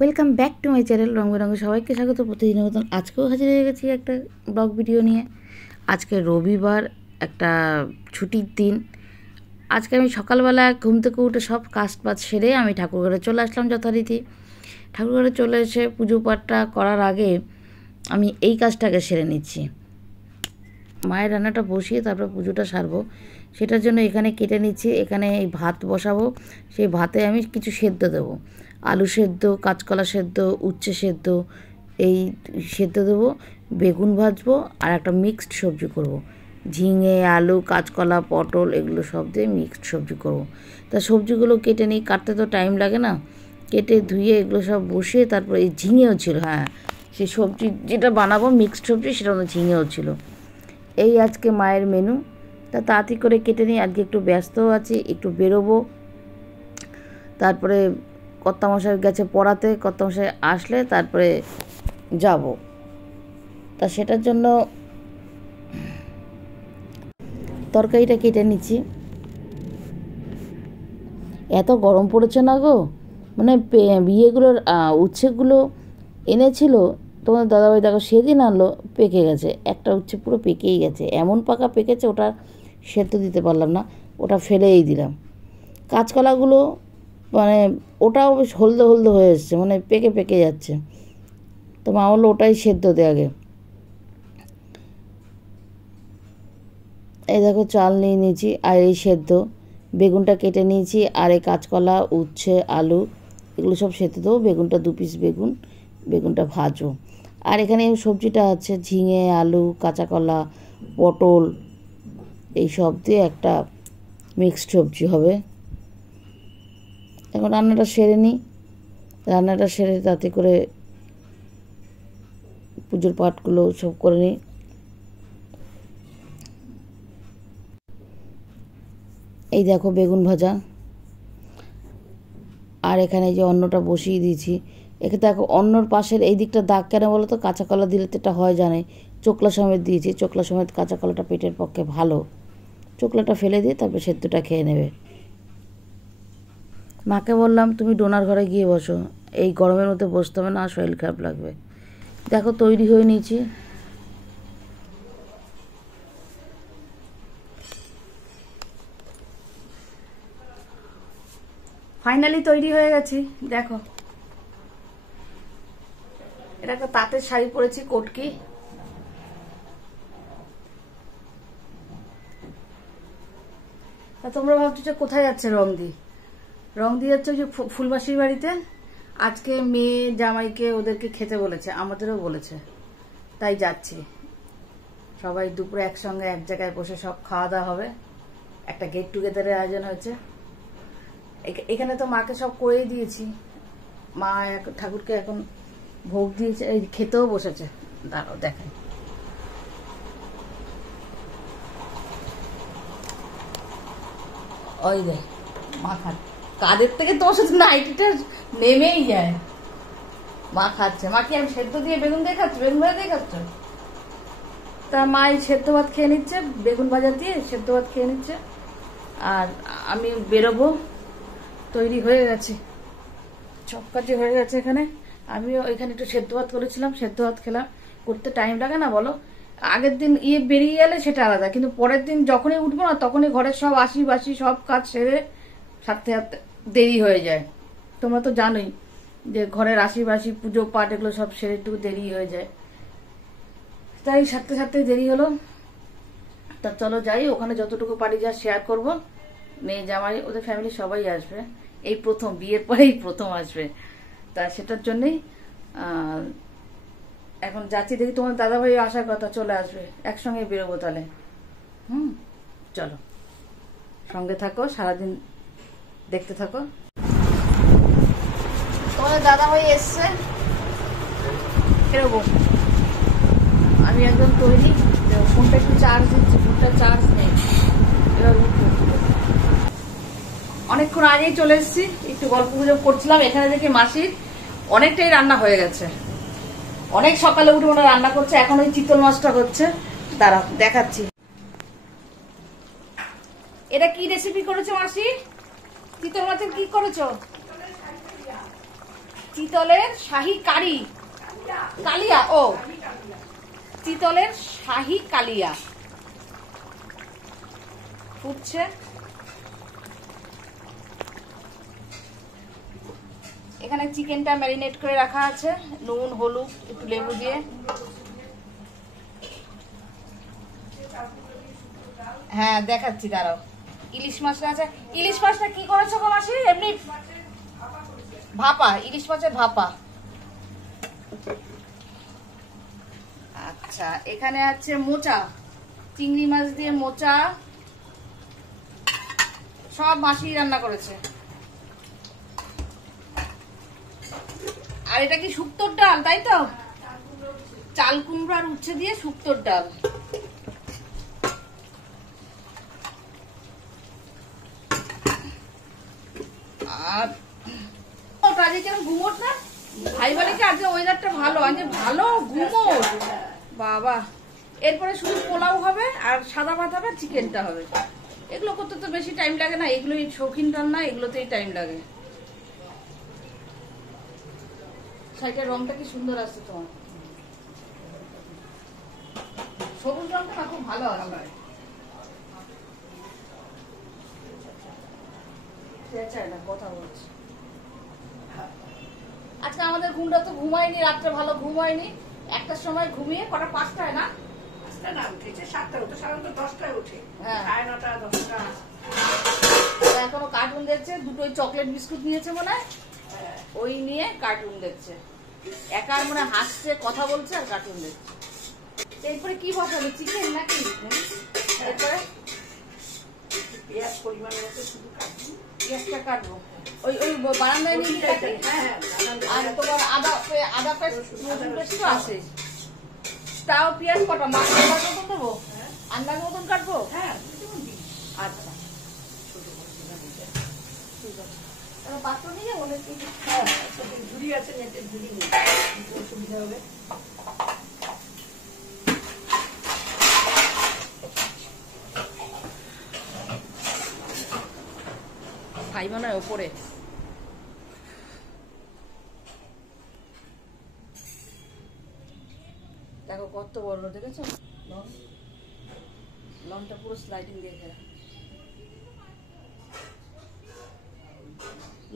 Welcome back to my channel রং বেরঙে সবাইকে স্বাগত। প্রতিদিনের মতন আজকেও হাজির হয়ে গেছি একটা ব্লগ ভিডিও নিয়ে। আজকে রবিবার, একটা ছুটির দিন। আজকে আমি সকালবেলা ঘুম থেকে উঠে সব কাজ বাজ সেরে আমি ঠাকুরঘরে চলে আসলাম যথারীতি। ঠাকুরঘরে চলে এসে পুজো পাঠটা করার আগে আমি এই কাজটাকে সেরে নিচ্ছি। মায়ের রান্নাটা বসিয়ে তারপর পুজোটা সারবো, সেটার জন্য এখানে কেটে নিচ্ছি। এখানে এই ভাত বসাবো, সেই ভাতে আমি কিছু সেদ্ধ দেবো, আলু সেদ্ধ, কাঁচকলা সেদ্ধ, উচ্ছে সেদ্ধ, এই সেদ্ধ দেবো। বেগুন ভাজবো আর একটা মিক্সড সবজি করব। ঝিঙে, আলু, কাঁচকলা, পটল এগুলো সব দিয়ে মিক্সড সবজি করব। তা সবজিগুলো কেটে নিই, কাটতে তো টাইম লাগে না। কেটে ধুয়ে এগুলো সব বসিয়ে তারপর এই ঝিঙেও ছিল, হ্যাঁ সেই সবজি যেটা বানাবো মিক্সড সবজি সেটা ঝিঙেও ছিল। এই আজকে মায়ের মেনু। তা তাড়াতাড়ি করে কেটে নিই, আজকে একটু ব্যস্তও আছি, একটু বেরোবো। তারপরে কর্তামশাই গেছে পড়াতে, কর্তামশাই আসলে তারপরে যাব। তা সেটার জন্য তরকারিটা কেটে নিচ্ছি। এত গরম পড়েছে না গো, মানে বিয়েগুলোর উচ্ছেগুলো এনেছিল তোমাদের দাদাভাই, দেখো সেদিন আনলো, পেকে গেছে। একটা উচ্ছে পুরো পেকেই গেছে, এমন পাকা পেকেছে ওটা সেদ্ধ দিতে পারলাম না, ওটা ফেলেই দিলাম। কাঁচকলাগুলো মানে ওটাও বেশ হলদে হলদে হয়ে এসছে, মানে পেকে পেকে যাচ্ছে। তো মা বললো ওটাই সেদ্ধ দে আগে। এই দেখো চাল নিয়ে নিয়েছি আর এই সেদ্ধ বেগুনটা কেটে নিয়েছি, আর এই কাঁচকলা, উচ্ছে, আলু এগুলো সব সেদ্ধ দেবো। বেগুনটা 2 পিস বেগুন, বেগুনটা ভাজবো। আর এখানে সবজিটা আছে ঝিঙে, আলু, কাঁচাকলা, পটল, এই সব দিয়ে একটা মিক্সড সবজি হবে। এখন রান্নাটা সেরে নিই, রান্নাটা সেরে তাতে করে পুজোর পাঠগুলো সব করে নিই। এই দেখো বেগুন ভাজা, আর এখানে যে অন্নটা বসিয়ে দিয়েছি। এখানে দেখো অন্নর পাশের এই দিকটা দাগ কেন বলো তো, কাঁচা কলা দিলে তো এটা হয় জানে। চোকলা সমেত দিয়েছি, চোকলা সমেত কাঁচা কলাটা পেটের পক্ষে ভালো। চোকলাটা ফেলে দিয়ে তারপর সেদ্ধটা খেয়ে নেবে। মাকে বললাম তুমি ডোনার ঘরে গিয়ে বসো, এই গরমের মধ্যে বসতে হবে না, শরীর খারাপ লাগবে। দেখো তৈরি হয়ে নিয়েছি। ফাইনালি তৈরি হয়ে গেছি। দেখো এটা একটা তাঁতের শাড়ি পরেছি, কটকি। তা তোমরা ভাবছো যে কোথায় যাচ্ছে রংদি? রংদি যাচ্ছে ওই যে ফুলবাসীর বাড়িতে। আজকে মেয়ে জামাইকে ওদেরকে খেতে বলেছে, আমাদেরও বলেছে, তাই যাচ্ছি। সবাই দুপুরে একসঙ্গে এক জায়গায় বসে সব খাওয়া দাওয়া হবে, একটা গেট টুগেদারের আয়োজন হয়েছে। এখানে তো মাকে সব করেই দিয়েছি, মা ঠাকুরকে এখন ভোগ দিয়েছে, এই খেতেও বসেছে। দাঁড়াও দেখাই। ওই দেখ মা খাচ্ছে, কাদের থেকে তোমার সাথে নাইটিটা নেমেই যায়। মা খাচ্ছে, মা কি আমি সেদ্ধ দিয়ে বেগুন দিয়ে খাচ্ছ, বেগুন ভাজা দিয়ে খাচ্ছ? তা মা এই সেদ্ধ ভাত খেয়ে নিচ্ছে, বেগুন ভাজা দিয়ে সেদ্ধ ভাত খেয়ে নিচ্ছে। আর আমি বেরোবো, তৈরি হয়ে গেছে, সব কাজে হয়ে গেছে। এখানে আমিও এখানে একটু সেদ্ধ ভাত করেছিলাম, সেদ্ধ ভাত খেলাম। করতে টাইম লাগে না বলো? আগের দিন বেরিয়ে গেলে সেটা আলাদা, কিন্তু পরের দিন যখনই উঠবো না তখনই ঘরের সব আশি বাসি সব কাজ সেরে সারতে সারতে দেরি হয়ে যায়। তোমরা তো জানোই যে ঘরের আশি বাসি পুজো পাঠ এগুলো সব সেরে একটু দেরি হয়ে যায়, তাই সারতে সারতে দেরি হলো। তা চলো যাই, ওখানে যতটুকু পারি যা শেয়ার করবো। মেয়ে জামাই ওদের ফ্যামিলি সবাই আসবে, এই প্রথম বিয়ের পরেই প্রথম আসবে। তা সেটার জন্যই এখন যাচ্ছি, দেখি তোমার দাদাভাই আসার কথা, চলে আসবে, একসঙ্গে বেরোবো তাহলে। চলো সঙ্গে থাকো, সারাদিন দেখতে থাকো। তোমাদের দাদাভাই এসছে, বেরোবো। আমি একদম তৈরি, ফোনটা একটু চার্জ দিচ্ছি, ফোনটা চার্জ নেই, এবার উঠবো। অনেকক্ষণ আগেই চলে এসেছি, একটু গল্প গুজব করছিলাম। এখানে দেখি মাসির অনেকটাই রান্না হয়ে গেছে, অনেক সকালে উঠে ওরা রান্না করছে। এখন ওই চিতল মাছটা হচ্ছে, দাঁড়াও দেখাচ্ছি। এটা কি রেসিপি করেছো মাসি? চিতল মাছের কি করেছো? চিতলের শাহী কারি কালিয়া, ও চিতলের শাহী কালিয়া ফুটছে। এখানে চিকেনটা ম্যারিনেট করে রাখা আছে, নুন হলুদ একটু লেবু দিয়ে। হ্যাঁ দেখাচ্ছি, দাঁড়াও। ইলিশ মাছটা আছে। ইলিশ মাছটা কি করেছো গো মাসি? এমনি ভাপা, ইলিশ মাছের ভাপা। আচ্ছা, এখানে আছে মোচা, চিংড়ি মাছ দিয়ে মোচা, সব মাসি রান্না করেছে। আর এটা কি শুক্তোর ডাল, তাই তো? চাল কুমড়ো আর উচ্ছে দিয়ে শুক্তোর ডাল। আর আজকে কেন ঘুমোট না? ভাই বলে কি আজকে ওয়েদারটা ভালো, আজকে ভালো ঘুমোট বাবা। এরপরে শুধু পোলাও হবে আর সাদা ভাত হবে, চিকেনটা হবে। এগুলো করতে তো বেশি টাইম লাগে না, এগুলোই শৌখিন রান্না, এগুলোতেই টাইম লাগে। শাড়িটার রংটা কি সুন্দর আসছে তোমার, সবুজ রংটা না খুব ভালো আসে। কথা বলছি, আজকে আমাদের ঘুমটা তো ঘুমায়নি, রাত্রে ভালো ঘুম হয়নি। একটার সময় ঘুমিয়ে কটা, 5টায় না? 5টা না, উঠেছে 7টায়, উঠে সাধারণত 10টায় উঠে, 9:30 10টা। এখনো কার্টুন দেখছে, দুটোই চকলেট বিস্কুট নিয়েছে মনে হয়, ওই নিয়ে কার্টুন দেখছে। একার মনে হাসছে, কথা বলছে আর কার্টুন দেখছে। এরপরে কি বসাবে, চিকেন নাকি? এরপরে পেঁয়াজ পরিমাণ মতো শুধু কাটবো, পেঁয়াজটা কাটবো ওই ওই বারান্দায় নিয়ে কাটে। আর তোমার আদা পেস্ট আছে, তাও পেঁয়াজ কটা মাছ আন্দাজ মতন দেবো, আন্দাজ মতন কাটবো। আচ্ছা ঠিক আছে, পাত্র নিয়ে যাবো নাকি? ঝুড়ি আছে, নেটের ঝুড়ি নেই, সুবিধা হবে। ভাই মনে হয় ওপরে। দেখো কত বড়, দেখেছো লংটা পুরো স্লাইডিং দিয়ে ঘেরা,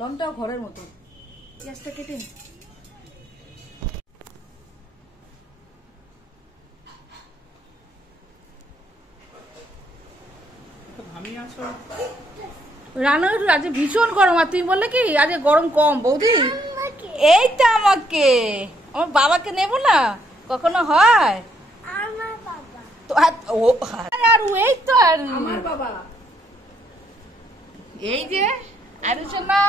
লংটাও ঘরের মতো। পেঁয়াজটা কেটে রান্না আজ ভীষণ গরম। আর তুমি বললে কি আজ গরম কম বৌদি? এই তো আমাকে, আমার বাবাকে নেবো না, কখনো হয়? আর এই তো আর আমার বাবা, এই যে আরুষনা,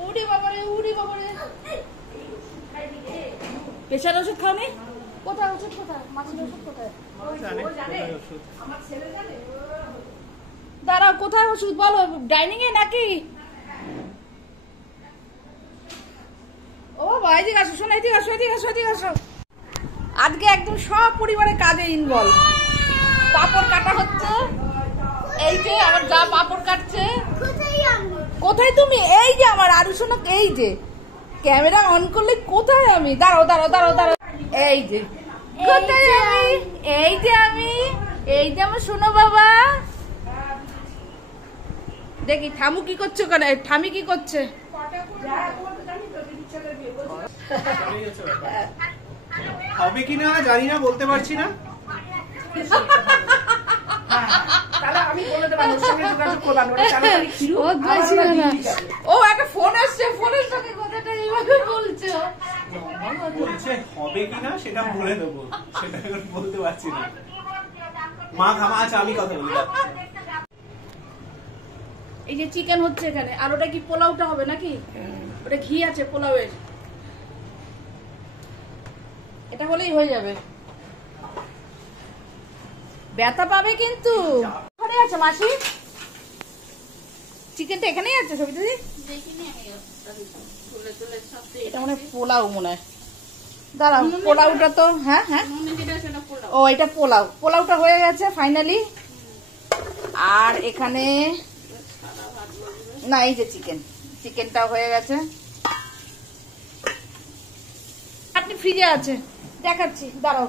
উড়ি বাবারে উড়ি বাবারে। প্রেশার ওষুধ খাওনি? কোথায় ওষুধ, কোথায় মাছের ওষুধ কোথায়? আমার ছেলে জানে। দাঁড়াও, কোথায় ওষুধ বলো, ডাইনিং এ নাকি? ও বাবা এদিকে আসো, শোনো এদিকে আসো, এদিকে আসো, এদিকে আসো। আজকে একদম সব পরিবারের কাজে ইনভলভ। পাপড় কাটা হচ্ছে, এই যে আমার যা পাপড় কাটছে। কোথায় তুমি? এই যে আমার আরুষনা, এই যে ক্যামেরা অন করলে কোথায় আমি? দাঁড়াও দাঁড়াও দাঁড়াও দাঁড়াও, এই যে কোথায় আমি? এই যে আমি, এই যে আমার শোনো বাবা। দেখি ঠামু কি করছে, ওখানে ঠামি কি করছে? হবে কি না জানি না, বলতে পারছি না। ও একটা ফোন আসছে, ফোনের সাথে কথাটা এইভাবে বলছো। বলছে হবে কিনা সেটা বলে দেবো, সেটা এখন বলতে পারছি না। মা খামা আছে, আমি কথা বলি। এই যে চিকেন হচ্ছে এখানে, আর ওটা কি পোলাওটা হবে নাকি? ওটা ঘি আছে পোলাওয়ের, এটা হলেই হয়ে যাবে। ব্যথা পাবে কিন্তু। ঘরে আছে মাসি, চিকেনটা এখানেই আছে। ছবি দিদি, এটা মনে হয় পোলাও মনে হয়। দাঁড়াও, পোলাওটা তো হ্যাঁ হ্যাঁ, ও এটা পোলাও, পোলাওটা হয়ে গেছে ফাইনালি। আর এখানে না, এই যে চিকেন, চিকেনটাও হয়ে গেছে। ফ্রিজে আছে, দেখাচ্ছি দাঁড়াও।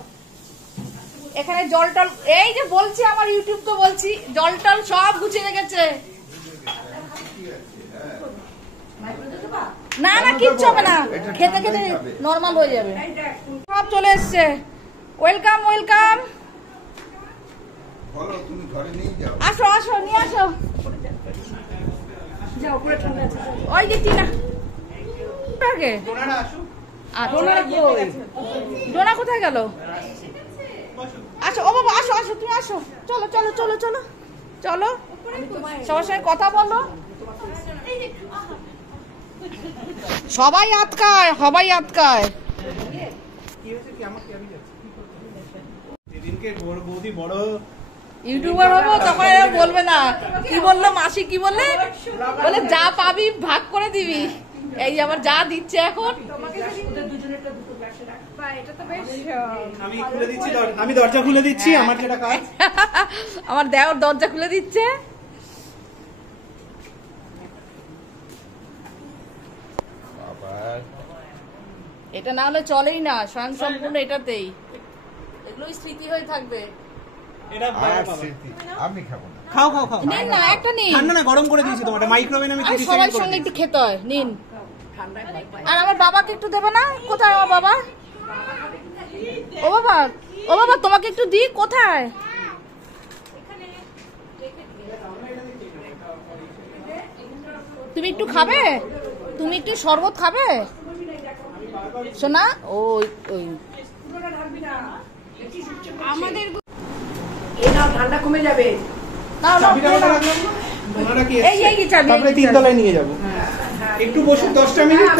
এখানে জল টল, এই যে বলছি আমার ইউটিউব তো বলছি, জল টল সব গুছিয়ে রেখেছে। না না কিচ্ছু হবে না, খেতে খেতে নর্মাল হয়ে যাবে। সব চলে এসছে, ওয়েলকাম ওয়েলকাম। আসো আসো নিয়ে আসো। ওই যে টিনা ডোনা কোথায় গেল? আসো ও বাবা, আসো আসো তুমি আসো, চলো চলো চলো চলো চলো, সবার সঙ্গে কথা বলো। সবাই আটকায়, সবাই আটকায়। ইউটিউবার হবো তখন এরা বলবে না। কি বললো মাসি, কি বললে? বলে যা পাবি ভাগ করে দিবি। এই যে আমার যা দিচ্ছে এখন। আমি দরজা খুলে দিচ্ছি, আমার যেটা কাজ। আমার দেওর দরজা খুলে দিচ্ছে। এটা না হলে চলেই না, স্বয়ং সম্পূর্ণ এটাতেই। এগুলোই স্মৃতি হয়ে থাকবে। আমি খাবো না। খাও খাও খাও, নিন না একটা নিন। ঠান্ডা না গরম করে দিয়েছি তোমার মাইক্রোওভেন। আমি সবার সঙ্গে একটু খেতে হয়, নিন। আর আমার বাবাকে একটু দেবে না? কোথায় আমার বাবা? ও বাবা, ও বাবা তোমাকে একটু দিই, কোথায়? তুমি একটু খাবে? তুমি একটু শরবত খাবে সোনা? ওই ওই আমাদের ঠান্ডা কমে যাবে। তারপরে 3 তলায় নিয়ে যাবো। একটু বসুন 10টা মিনিট।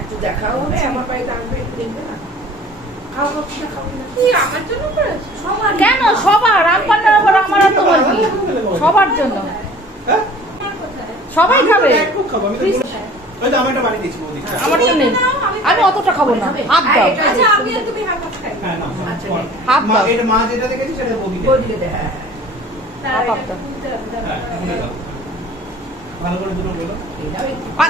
একটু দেখাও হবে আমার বাড়িতে আসবে, একটু দেখবে না? কেন সবার? আমার তো বলবি সবার জন্য, সবাই খাবে। আমার তো নেই, আমি অতটা খাবো না। হাফ দাও, হাফ দাও, মা যেটা দেখেছি সেটা বৌদি হাফ দাও। ভালো করে দুটো বলো।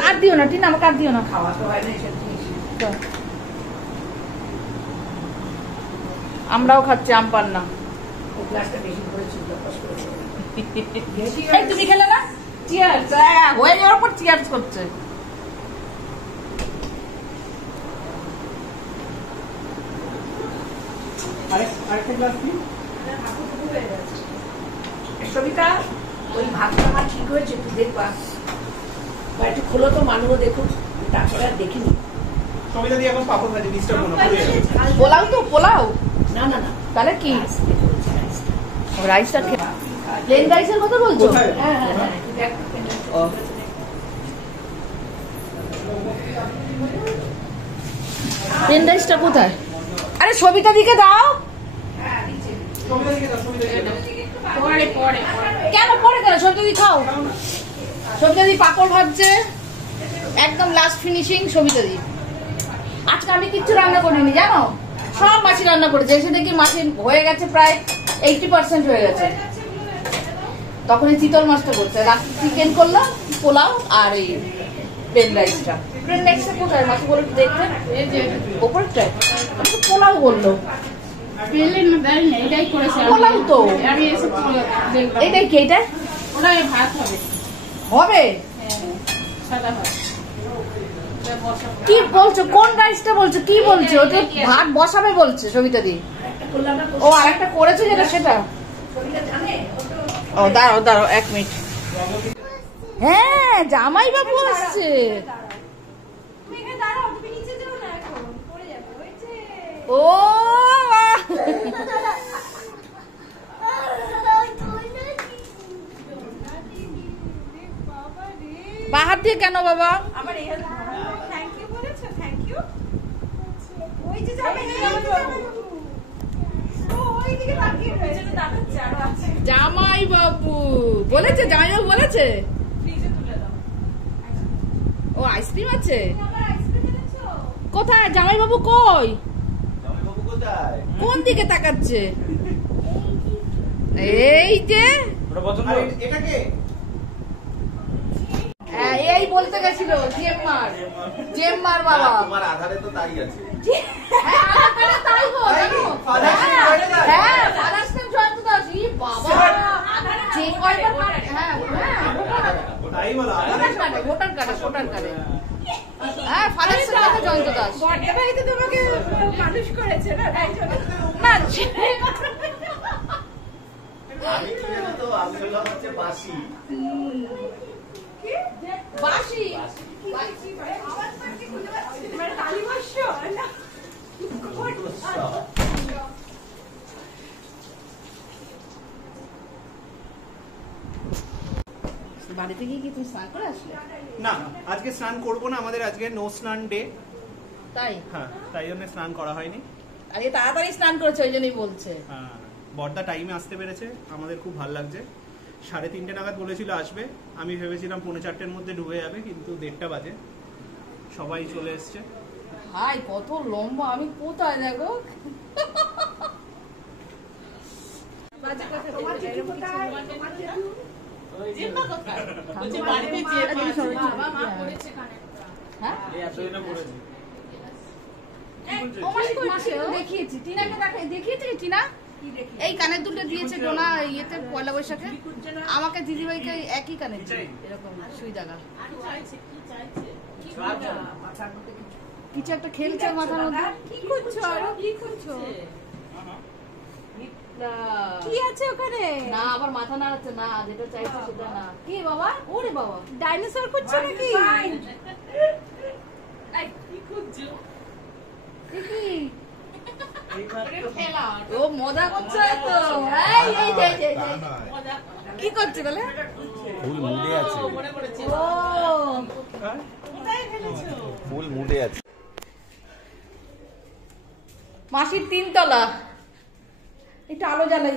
আর দিও না টিনা, আমাকে আর দিও না। খাওয়া তো হয় না এসব জিনিস। আমরাও খাচ্ছি আম পান্না। গ্লাসটা বেশি করেছিল। এই তুমি খেলে না? চিয়ার্স। হয়ে যাওয়ার পর চিয়ার্স করছে। আরেকটা গ্লাস দিন। সবিতা, ওই ভাতটা আমার ঠিক হয়েছে, তুই দেখবা। বা একটু খোলো তো, মানুষও দেখুন, তারপরে আর দেখিনি। সবিতা দিয়ে এখন পাপড় ভাজি, ডিস্টার্ব করো না। পোলাও তো পোলাও। না না না, তাহলে কি রাইসটা প্লেন রাইসের কথা বলছো? হ্যাঁ হ্যাঁ হ্যাঁ, একটু দেখ। প্লেন রাইসটা কোথায়? আরে সবিতা দিকে দাও। কেন পরে কেন? সবিতা দি খাও। সবিতা দি পাপড় ভাজছে, একদম লাস্ট ফিনিশিং সবিতা দি। আজকে আমি কিচ্ছু রান্না করিনি জানো, সব মাছি রান্না করেছে। এসে দেখি মাছি হয়ে গেছে প্রায় 80% হয়ে গেছে। তখন এই চিতল মাছটা করছে, রাত্রে চিকেন করলাম, পোলাও আর এই প্লেন রাইসটা। প্লেন রাইসটা কোথায় মাছি বলে দেখতে? এই যে ওপরটায় পোলাও বললো। পোলাও তো এইটাই কি? এইটাই ভাত হবে, হবে। কি বলছো? কোন রাইসটা বলছো? কি বলছো? ওটা ভাত বসাবে বলছে সবিতা দি। ও আরেকটা করেছে যেটা, সেটা। ও দাঁড়াও দাঁড়াও 1 মিনিট। হ্যাঁ জামাই বাবু আসছে। ও বাহার দিয়ে কেন বাবা? জামাই বাবু বলেছে, জামাই বাবু বলেছে। ও আইসক্রিম আছে কোথায়? জামাই বাবু কই? কোন দিকে তাকাচ্ছে? এই যে এটা কে? এই বলতে গেছিল জেম্মার বাবা তোমার আধারে তো তাই আছে। হ্যাঁ আধারে তাই গো জানো হ্যাঁ ফাদার্স নেম জয়ন্ত দাস ই বাবা যে কয়বার হ্যাঁ তাই বলা ভোটার কার্ডে হ্যাঁ ফাদার্স নেম জয়ন্ত দাস এবারে তো তোমাকে মানুষ করেছে না তাই জন্য না আমি কি জানো তো আমি হলাম হচ্ছে বাসি। বাসি মানে কালীবর্ষ না বাড়িতে গিয়ে কি তুমি স্নান করে আসলে? না আজকে স্নান করব না, আমাদের আজকে নো স্নান ডে। তাই হ্যাঁ তাই জন্য স্নান করা হয়নি। আজকে তাড়াতাড়ি স্নান করেছে ওই জন্যই বলছে। হ্যাঁ বড়দা টাইমে আসতে পেরেছে, আমাদের খুব ভালো লাগছে। 3:30 নাগাদ বলেছিল আসবে, আমি ভেবেছিলাম 4:45 মধ্যে ঢুকে যাবে, কিন্তু 1:30 বাজে সবাই চলে এসছে। হাই কত লম্বা, আমি কোথায় দেখো দেখিয়েছি টিনাকে দেখিয়েছি টিনা এই কানের দুলটা দিয়েছে ডোনা ইয়েতে পয়লা বৈশাখে আমাকে দিদিভাইকে একই কানের এরকম সুই জায়গা কিছু একটা খেলছে মাথার মধ্যে। কি করছো আরো কি করছো কি আছে ওখানে না আবার মাথা নাড়াচ্ছে না, যেটা চাইছে সেটা না। কি বাবা ওরে বাবা ডাইনোসর করছো নাকি কি করছো কি ও মজা করছে তো কি করছে বলে ফুল মুডে আছে ও ফুল মুডে আছে। মাসির 3 তলা, একটু আলো জ্বালাই।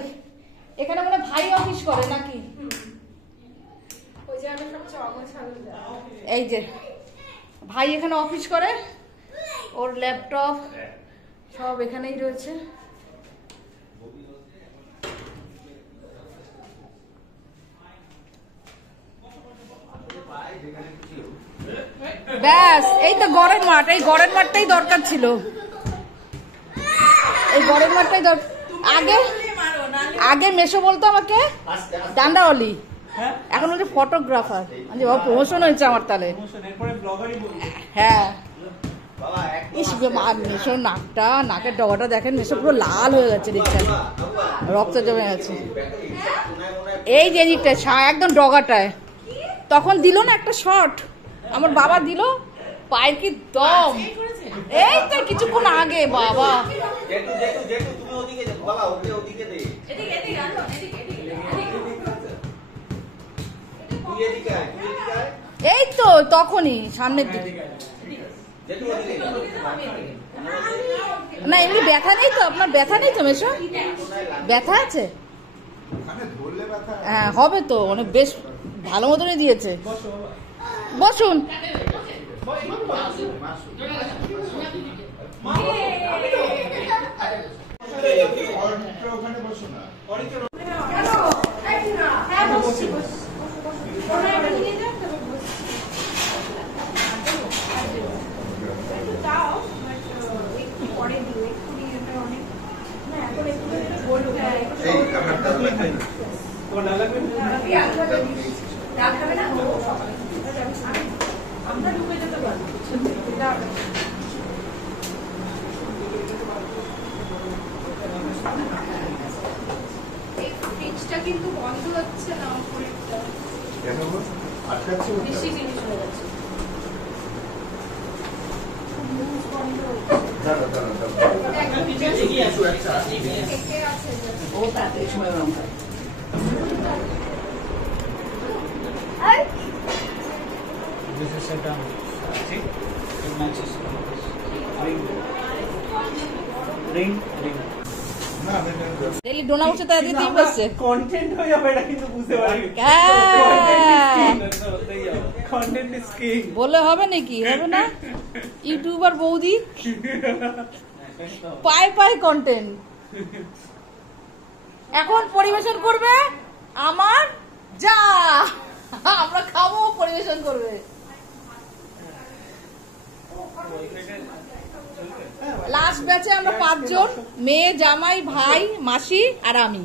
এখানে মনে ভাই অফিস করে নাকি? এই যে ভাই এখানে অফিস করে, ওর ল্যাপটপ সব এখানেই রয়েছে। ব্যাস এই তো গড়ের মাঠ, এই গড়ের মাঠটাই দরকার ছিল, এই গড়ের মাঠটাই দরকার। আগে আগে মেশো বলতো আমাকে ডান্ডাওয়ালি, এখন হচ্ছে ফটোগ্রাফার। আমি বাবা প্রমোশন হয়েছে আমার তাহলে। হ্যাঁ ইস মেশোর নাকটা, নাকের ডগাটা দেখেন, মেশো পুরো লাল হয়ে গেছে, দেখছেন রক্ত জমে গেছে। এই যে দিকটা একদম ডগাটায় তখন দিল না একটা শট, আমার বাবা দিল, পায়ের কি দম। এই তো কিছুক্ষণ আগে বাবা এই তো তখনই সামনের দিকে। না এমনি ব্যথা নেই তো আপনার? ব্যথা নেই তো মেশো? ব্যথা আছে? হ্যাঁ হবে তো, অনেক বেশ ভালো মতনই দিয়েছে। বসুন। কিন্তু বন্ধ হচ্ছে না, বেশি জিনিস হয়ে যাচ্ছে। ডেলি ডোনা উঠছে তাই দিতেই বসছে। কন্টেন্ট হয়ে যাবে এটা কিন্তু বুঝতে পারি। কন্টেন্ট ইজ কিং বলে হবে নাকি? হবে না? ইউটিউবার বৌদি পায় পায় কন্টেন্ট। এখন পরিবেশন করবে আমার যা, আমরা খাবো, পরিবেশন করবে। লাস্ট ব্যাচে আমরা 5 জন, মেয়ে, জামাই, ভাই, মাসি আর আমি,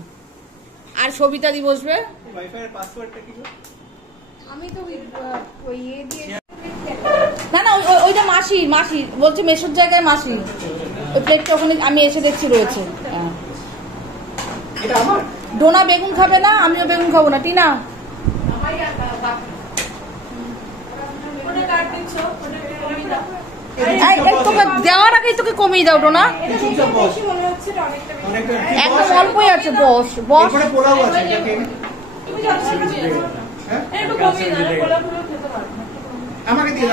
আর সবিতাদি বসবে। ওয়াইফাই পাসওয়ার্ডটা কি? আমি তো ওই দিয়ে না না ওইটা মাসি বলছে মেশোর জায়গায় মাসি, ওই প্লেটটা ওখানে আমি এসে দেখছি রয়েছে। এটা আমার ডোনা বেগুন খাবে না, আমিও বেগুন খাবো না। টিনা তোকে দেওয়ার আগেই তোকে কমিয়ে দাও ডোনা, একদম অল্পই আছে। বস বস, পোলাও আছে আমাকে দিয়ে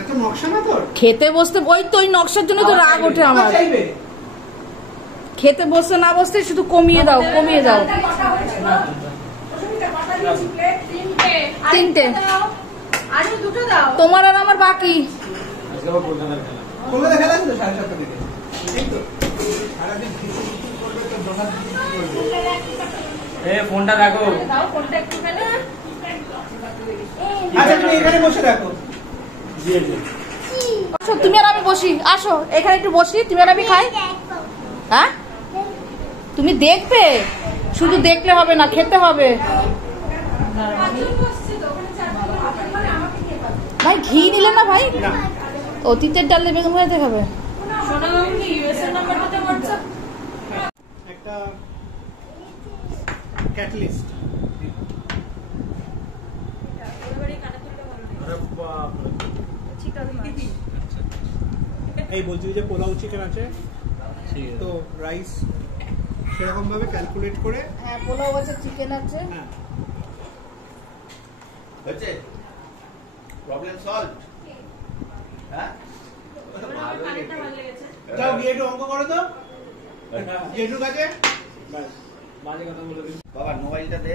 এত নকশা না তোর খেতে বসতে, ওই তো ওই নকশার জন্য তো রাগ ওঠে আমার। খেতে বসতে না বসতে শুধু কমিয়ে দাও কমিয়ে দাও। 3টে তোমার আর আমার বাকি। কলকাতা খেলা আছে তো 7:30 থেকে, এই তো সারাদিন করবে তো ডোনার ফোনটা রাখো। আচ্ছা তুমি এখানে বসে রাখো। আসো তুমি আর আমি বসি, আসো এখানে একটু বসি, তুমি আর আমি খাই। হ্যাঁ তুমি দেখবে, শুধু দেখলে হবে না, খেতে হবে। ভাই ঘি নিলে না ভাই? অতীতের ডালে বেগুন ভাজা খাবে। একটা ক্যাটালিস্ট এই বলছি যে পোলাও চিকেন আছে তো রাইস সেরকম ভাবে ক্যালকুলেট করে। হ্যাঁ পোলাও আছে, চিকেন আছে। হ্যাঁ হচ্ছে প্রবলেম সলভ। হ্যাঁ যাও গিয়ে একটু অঙ্ক করো তো যেটুক আছে। বাবা মোবাইলটা দে।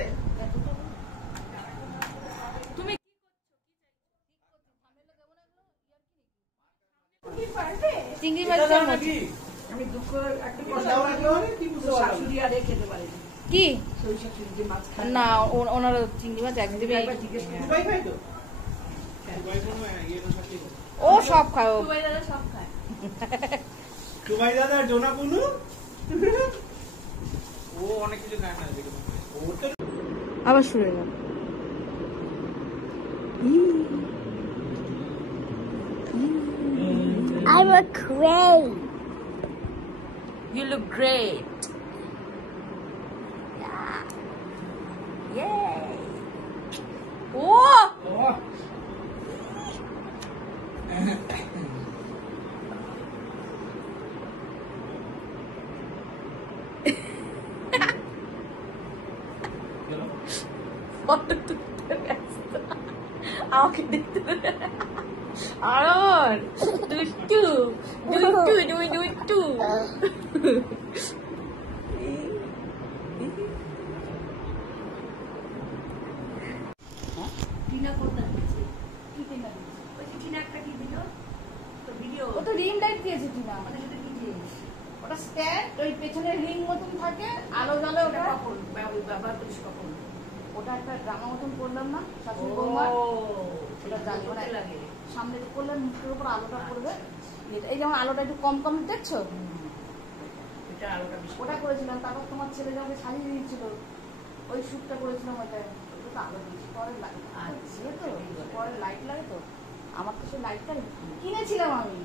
চিংড়ি মাছ দাম আছে। আমি দুঃখ একটা কথা শাশুড়ি আর খেতে পারিনি। কি শাশুড়ি যে মাছ খায় না, ওনারা চিংড়ি মাছ একদমই একবার জিজ্ঞেস করে দুবাই খাই তো দুবাই কোনো ইয়ে না থাকলে ও সব খায়। দুবাই দাদা ডোনা কুনু ও অনেক কিছু খায় না দেখে ও তো আবার শুরু হয়ে গেল। I look great. You look great. Yay. Oh! আমাকে দেখতে আর দুটু দুটু দুই দুটু টিনা কোনটা দিয়েছে? কি টিনা দিয়েছে? ওই যে টিনা একটা কি দিল? তো ভিডিও ও তো রিং লাইট দিয়েছে টিনা। আমাদের সাথে কি জিনিস? ওটা স্ট্যান্ড, ওই পেছনে রিং মতন থাকে, আলো জ্বলে ওটা। কখন ব্যবহার করিস কখন? ওটা একটা ড্রামা মতন করলাম না শাশুড়ি বৌমা, ওটা জ্বালিয়ে করতে মানে লাগে। সামনে করলে মুখের উপর আলোটা পড়বে। এই যেমন আলোটা একটু কম কম দেখছো, এটা আলোটা বেশি। ওটা করেছিলাম। তারপর তোমার ছেলে যখন সাজিয়ে দিয়েছিল ওই শ্যুটটা করেছিলাম, ওইটা ওটা তো আলো দিয়েছি। পরে লাইট তো পরে লাইট লাগে তো, আমার তো সেই লাইটটা কিনেছিলাম আমি,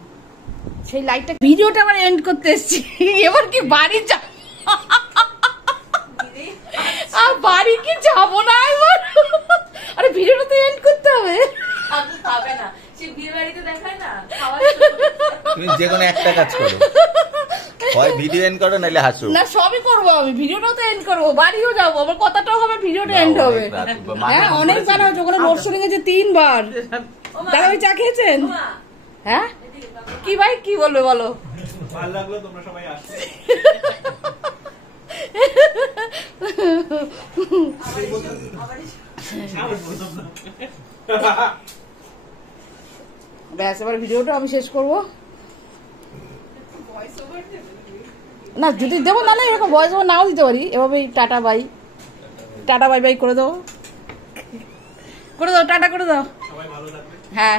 সেই লাইটটা। ভিডিওটা আবার এন্ড করতে এসেছি, এবার কি বাড়ি যা আর বাড়ি কি যাবো না এবার। আরে ভিডিওটা তো এন্ড করতে হবে। খাবে না, সে বিয়ে বাড়িতে দেখায় না খাওয়ার তুমি যে কোনো একটা কাজ করো, হয় ভিডিও এন্ড করো নাহলে হাসো। না সবই করবো আমি, ভিডিওটাও তো এন্ড করবো, বাড়িও যাবো, আমার কথাটাও হবে, ভিডিওটা এন্ড হবে। হ্যাঁ অনেক জানা হয়েছে, ওখানে লোডশেডিং হয়েছে 3 বার। দাদা ভাই চা খেয়েছেন? হ্যাঁ কি ভাই কি বলবে বলো? ভালো লাগলো তোমরা সবাই আসলে। ব্যাস এবার ভিডিওটা আমি শেষ করবো না, যদি দেবো নাহলে এরকম ভয়েস ওভার নাও দিতে পারি। এভাবে tata bye, tata bye bye করে দাও, করে দাও, টাটা করে দাও। সবাই ভালো থাকবে। হ্যাঁ